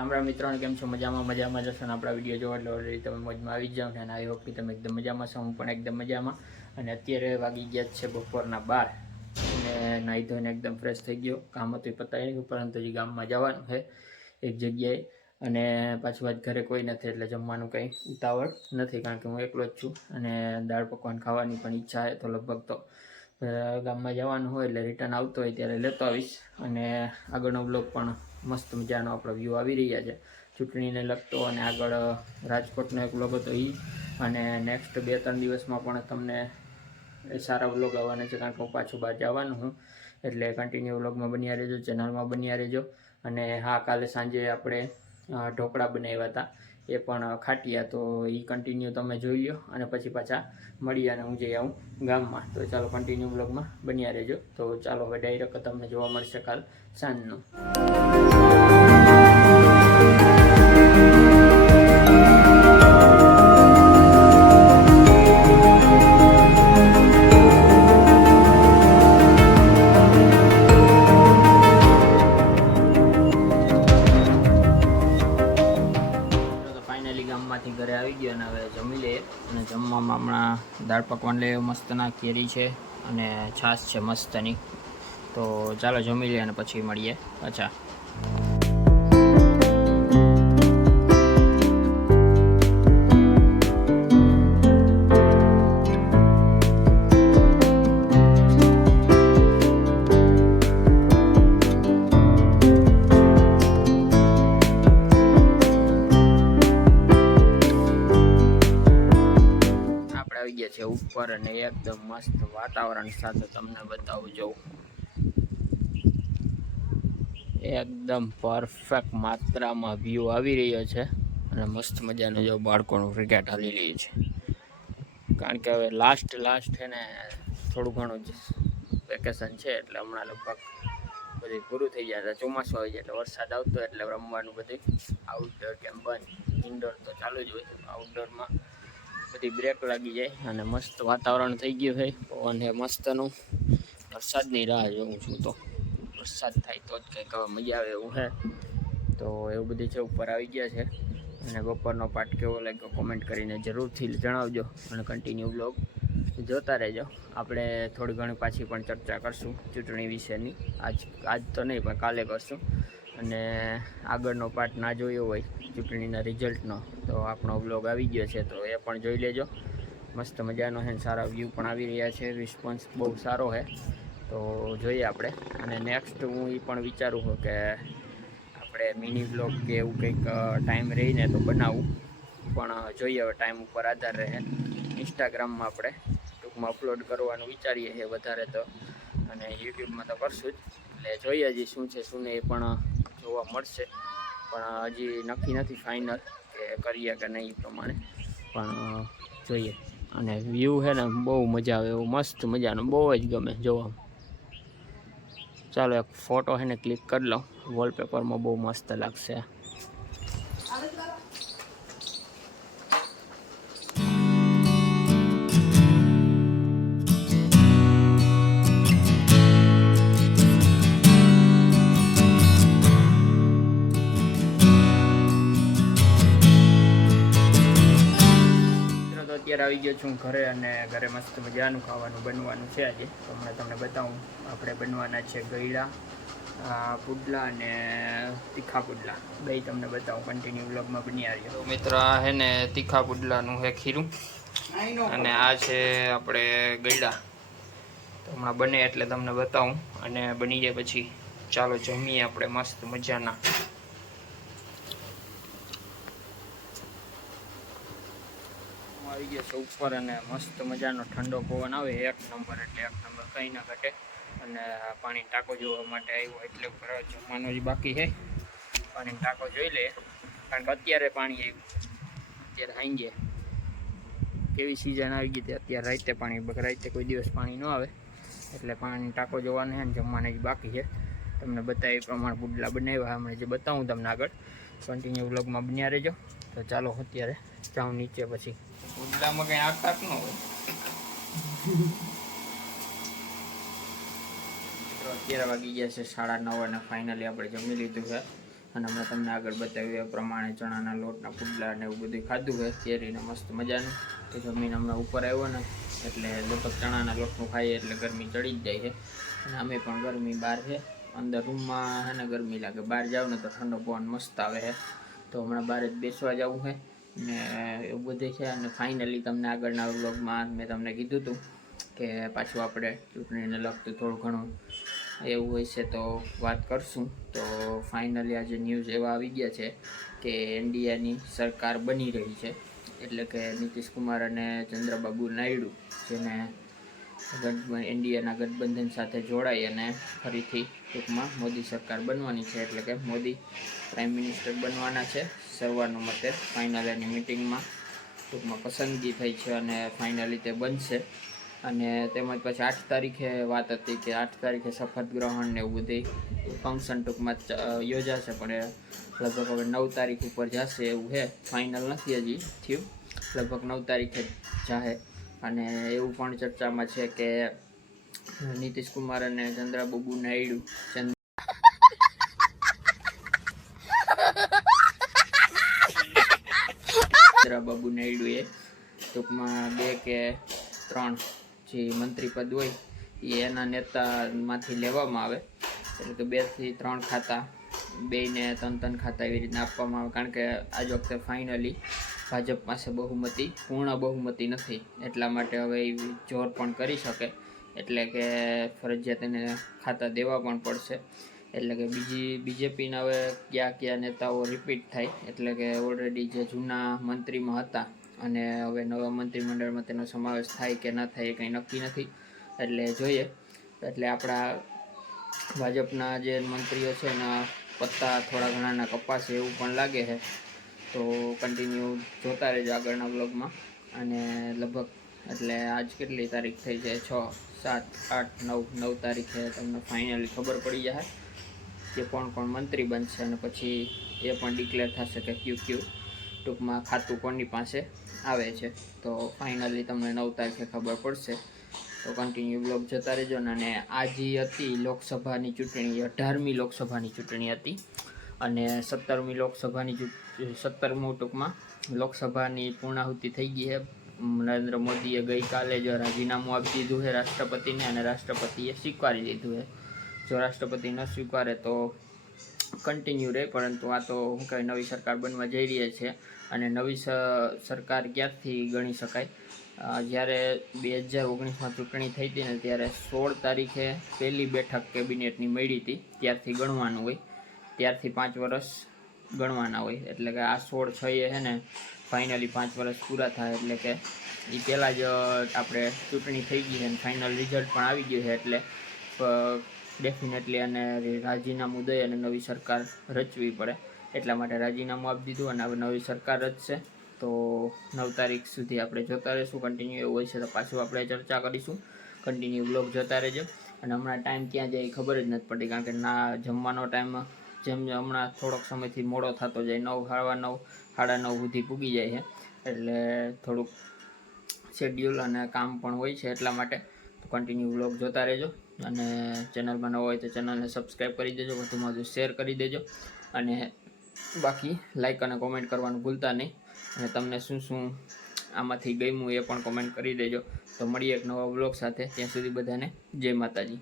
રામ મિત્રોને કેમ છો? મજામાં જશો ને આપણા વિડીયો જોવા એટલે ઓલરેડી તમે મોજમાં આવી જ જાઓ ને આઈ હોપ કે તમે એકદમ મજામાં છો. હું પણ એકદમ મજામાં. અને અત્યારે વાગી ગયા છે બપોરના 12 અને નાહી ધોઈને એકદમ ફ્રેશ થઈ ગયો. કામ હતું એ પતાવી નહીં, પરંતુ હજી ગામમાં જવાનું છે એક જગ્યાએ. અને પાછી વાત ઘરે કોઈ નથી એટલે જમવાનું કંઈ ઉતાવળ નથી, કારણ કે હું એકલો જ છું અને દાળ પકવાન ખાવાની પણ ઈચ્છા છે. તો લગભગ તો ગામમાં જવાનું હોય એટલે રિટર્ન આવતો હોય ત્યારે લેતો આવીશ. અને આગળનો બ્લોગ પણ મસ્ત મજાનો આપણો વ્યૂ આવી રહ્યા છે ચૂંટણીને લગતો, અને આગળ રાજકોટનો એક બ્લોગ હતો એ, અને નેક્સ્ટ 2-3 દિવસમાં પણ તમને સારા બ્લોગ આવવાના છે, કારણ કે હું પાછું બહાર જવાનું હું. એટલે કન્ટિન્યુ બ્લોગમાં બન્યા રહેજો, ચેનલમાં બન્યા રહેજો. અને હા, કાલે સાંજે આપણે ઢોકળા બનાવ્યા હતા, એ પણ ખાટિયા, તો એ કન્ટિન્યુ તમે જોઈ લો અને પછી પાછા મળીએ અને હું જઈ આવું ગામમાં. તો ચાલો કન્ટિન્યુ બ્લોગમાં બન્યા રહેજો. તો ચાલો હવે ડાયરેક્ટ તમને જોવા મળશે કાલ સાંજનું. ગામમાંથી ઘરે આવી ગયો અને હવે જમી લઈએ. અને જમવામાં હમણાં દાળ પકવાન લઈએ મસ્તના, કેરી છે અને છાશ છે મસ્તની. તો ચાલો જમી લઈએ અને પછી મળીએ પાછા. આવી ગયા છે ઉપર અને એકદમ મસ્ત વાતાવરણ સાથે તમને બતાવું જોઉં. એકદમ પરફેક્ટ માત્રામાં વ્યૂ આવી રહ્યો છે અને મસ્ત મજાનું જો બાળકોનું ક્રિકેટ હાલી રહ્યું છે. કારણ કે હવે લાસ્ટ છે ને, થોડું ઘણું જ વેકેશન છે એટલે હમણાં લગભગ બધું પૂરું થઈ જાય. ચોમાસું આવી જાય એટલે વરસાદ આવતો એટલે રમવાનું બધું આઉટડોર કેમ બંધ, ઇન્ડોર તો ચાલુ જ હોય. આઉટડોરમાં બધી બ્રેક લાગી જાય અને મસ્ત વાતાવરણ થઈ ગયું છે. અને મસ્તનું વરસાદની રાહ જોઉં છું. તો વરસાદ થાય તો જ કંઈક મજા આવે એવું છે. તો એવું બધું છે. ઉપર આવી ગયા છે અને બપોરનો પાઠ કેવો લાગ્યો કોમેન્ટ કરીને જરૂરથી જણાવજો અને કન્ટિન્યુ બ્લોગ જોતા રહેજો. આપણે થોડી ઘણી પાછી પણ ચર્ચા કરશું ચૂંટણી વિશેની. આજ તો નહીં પણ કાલે કરશું. અને આગળનો પાર્ટ ના જોયો હોય ચૂંટણીના રિઝલ્ટનો તો આપણો બ્લોગ આવી ગયો છે, તો એ પણ જોઈ લેજો. મસ્ત મજાનો છે, સારા વ્યૂ પણ આવી રહ્યા છે, રિસ્પોન્સ બહુ સારો છે. તો જોઈએ આપણે. અને નેક્સ્ટ હું એ પણ વિચારું છું કે આપણે મિની બ્લોગ કે એવું કંઈક ટાઈમ રહીને તો બનાવું, પણ જોઈએ હવે ટાઈમ ઉપર આધાર રહે. ઇન્સ્ટાગ્રામમાં આપણે ટૂંકમાં અપલોડ કરવાનું વિચારીએ છીએ વધારે તો, અને યુટ્યુબમાં તો કરશું જ. એટલે જોઈએ હજી શું છે શું નહીં, એ પણ જોવા મળશે. પણ હજી નક્કી નથી ફાઇનલ કે કરીએ કે નહીં, એ પ્રમાણે પણ જોઈએ. અને વ્યૂ છે ને બહુ મજા આવે એવું, મસ્ત મજાનો, બહુ જ ગમે જોવા. ચાલો એક ફોટો છે ને ક્લિક કરી લઉં, વોલપેપરમાં બહુ મસ્ત લાગશે. અત્યારે આવી ગયો છું ઘરે, અને ઘરે મસ્ત મજાનું ખાવાનું બનવાનું છે આજે. તો હમણાં તમને બતાવું. આપણે બનવાના છે ગળ્યા, પુડલા અને તીખા પુડલા. બે તમને બતાવું, કન્ટિન્યુ બ્લોગમાં બની આવ્યો. તો મિત્ર, આ છે ને તીખા પુડલાનું છે ખીરું, અને આ છે આપણે ગળ્યા. તો હમણાં બને એટલે તમને બતાવું, અને બની જાય પછી ચાલો જમીએ આપણે મસ્ત મજાના. આવી ગયો છે ઉપર, અને મસ્ત મજાનો ઠંડો પવન આવે, એક નંબર એટલે એક નંબર, કંઈ ના ઘટે. અને પાણી ટાંકો જોવા માટે આવ્યો એટલે ઉપર જમવાનું જ બાકી છે. પાણી ટાંકો જોઈ લે, કારણ કે અત્યારે પાણી આવ્યું, અત્યારે સાંજે કેવી સિઝન આવી ગઈ હતી. અત્યારે રાતે પાણી, રાતે કોઈ દિવસ પાણી ન આવે એટલે પાણી ટાંકો જોવાનું છે ને જમવાને જ બાકી છે. તમને બતાવી એ પ્રમાણે પુડલા બનાવ્યા હમણાં જે બતાવું તમને આગળ. કન્ટિન્યુ વ્લોગમાં બન્યા રહેજો. તો ચાલો અત્યારે જાઉં નીચે, પછી પુડલામાં કંઈ આગ તાક ન હોય. અત્યારે વાગી ગયા છે 9:30 અને ફાઇનલી આપણે જમી લીધું છે. અને અમે તમને આગળ બતાવ્યું એ પ્રમાણે ચણાના લોટના પુડલા ને એવું બધું ખાધું છે કેરીને મસ્ત મજાનું. તો જમીન હમણાં ઉપર આવ્યો ને એટલે લગભગ ચણાના લોટનું ખાઈએ એટલે ગરમી ચડી જ જાય છે. અને અમે પણ ગરમી બહાર છે, અંદર રૂમમાં છે ને ગરમી લાગે, બહાર જાવ ને તો ઠંડો પવન મસ્ત આવે છે. તો હમણાં બહાર જ બેસવા જવું છે ને એવું બધું છે. અને ફાઇનલી તમને આગળના વ્લોગમાં મેં તમને કીધું હતું કે પાછું આપણે ચૂંટણીને લગતું થોડું ઘણું એવું હોય છે તો વાત કરશું. તો ફાઇનલી આજે ન્યૂઝ એવા આવી ગયા છે કે ઇન્ડિયાની સરકાર બની રહી છે, એટલે કે નીતિશ કુમાર અને ચંદ્રબાબુ નાયડુ જેને ઇન્ડિયાના ગઠબંધન સાથે જોડાઈ અને ફરીથી ટૂંકમાં મોદી સરકાર બનવાની છે, એટલે કે મોદી પ્રાઇમ મિનિસ્ટર બનવાના છે. સર્વાનુમતે ફાઇનલ એની મિટિંગમાં ટૂંકમાં પસંદગી થઈ છે અને ફાઇનલી તે બનશે. અને તેમજ પછી 8 તારીખે વાત હતી કે 8 તારીખે શપથ ગ્રહણ ને એવું બધી ફંક્શન ટૂંકમાં યોજાશે, પણ લગભગ હવે 9 તારીખ ઉપર જશે એવું છે. ફાઇનલ નથી હજી થયું, લગભગ 9 તારીખે જાહે. અને એવું પણ ચર્ચામાં છે કે નીતિશ કુમાર અને ચંદ્રબાબુ નાયડુ ચંદ્રબાબુ નાયડુએ ટૂંકમાં 2 કે 3 જે મંત્રી પદ હોય એ એના નેતામાંથી લેવામાં આવે, એટલે કે 2 થી 3 ખાતા, 2 ને 3 ખાતા એવી રીતના આપવામાં આવે. કારણ કે આજ વખતે ફાઇનલી ભાજપ પાસે પૂર્ણ બહુમતી નથી, એટલા માટે હવે એ જોર પણ કરી શકે, એટલે કે ફરજિયાત એને ખાતા દેવા પણ પડશે. એટલે કે બીજેપીના હવે કયા નેતાઓ રિપીટ થાય, એટલે કે ઓલરેડી જે જૂના મંત્રીમાં હતા અને હવે નવા મંત્રીમંડળમાં તેનો સમાવેશ થાય કે ન થાય એ કંઈ નક્કી નથી, એટલે જોઈએ. એટલે આપણા ભાજપના જે મંત્રીઓ છે એના પત્તા થોડા ઘણાના કપાશે એવું પણ લાગે છે. તો કન્ટિન્યુ જોતા રહેજો આગળના વ્લોગમાં. અને લગભગ એટલે આજ કેટલી તારીખ થઈ છે, 6, 7, 8, 9 તારીખે તમને ફાઇનલી ખબર પડી જશે કે કોણ મંત્રી બનશે, અને પછી એ પણ ડિક્લેર થશે કે ક્યુ ટૂંકમાં ખાતું કોની પાસે આવે છે. તો ફાઇનલી તમને 9 તારીખે ખબર પડશે. તો કન્ટિન્યુ બ્લોગ જોતા રહેજો. અને આજે હતી લોકસભાની ચૂંટણી, 18મી લોકસભાની ચૂંટણી હતી અને 17મું ટૂંકમાં લોકસભાની પૂર્ણાહુતિ થઈ ગઈ છે. નરેન્દ્ર મોદીએ ગઈકાલે જ રાજીનામું આપી દીધું છે રાષ્ટ્રપતિને, અને રાષ્ટ્રપતિએ સ્વીકારી લીધું છે. જો રાષ્ટ્રપતિ ન સ્વીકારે તો કન્ટિન્યુ રહે, પરંતુ આ તો શું કહેવાય નવી સરકાર બનવા જઈ રહી છે. અને નવી સરકાર ક્યારથી ગણી શકાય, જ્યારે 2019માં ચૂંટણી થઈ હતી ને ત્યારે 16 તારીખે પહેલી બેઠક કેબિનેટની મળી હતી, ત્યારથી ગણવાનું હોય, ત્યારથી 5 વર્ષ ગણવાના હોય. એટલે કે આ 16/6 છે ને ફાઇનલી 5 વર્ષ પૂરા થાય, એટલે કે એ પહેલાં જ આપણે ચૂંટણી થઈ ગઈ છે અને ફાઇનલ રિઝલ્ટ પણ આવી ગયું છે. એટલે ડેફિનેટલી અને રાજીનામું દઈ અને નવી સરકાર રચવી પડે, એટલા માટે રાજીનામું આપી દીધું અને હવે નવી સરકાર રચશે. તો 9 તારીખ સુધી આપણે જોતા રહીશું. કન્ટિન્યુ એવું હોય છે તો પાછું આપણે ચર્ચા કરીશું. કન્ટિન્યુ બ્લોગ જોતા રહેજો. અને હમણાં ટાઈમ ક્યાં જાય ખબર જ નથી પડતી, કારણ કે ના જમવાનો ટાઈમ જેમ હમણાં થોડોક સમયથી મોડો થતો જાય, 9, 9:30, 9:30 સુધી પૂગી જાય છે. એટલે થોડુંક શેડ્યુલ અને કામ પણ હોય છે, એટલા માટે તો કન્ટિન્યુ બ્લોગ જોતા રહેજો. અને ચેનલમાં નવો હોય તો ચેનલને સબસ્ક્રાઈબ કરી દેજો, વધુમાં વધુ શેર કરી દેજો, અને બાકી લાઈક અને કોમેન્ટ કરવાનું ભૂલતા નહીં. અને તમને શું આમાંથી ગમ્યું એ પણ કોમેન્ટ કરી દેજો. તો મળીએ એક નવા બ્લોગ સાથે, ત્યાં સુધી બધાને જય માતાજી.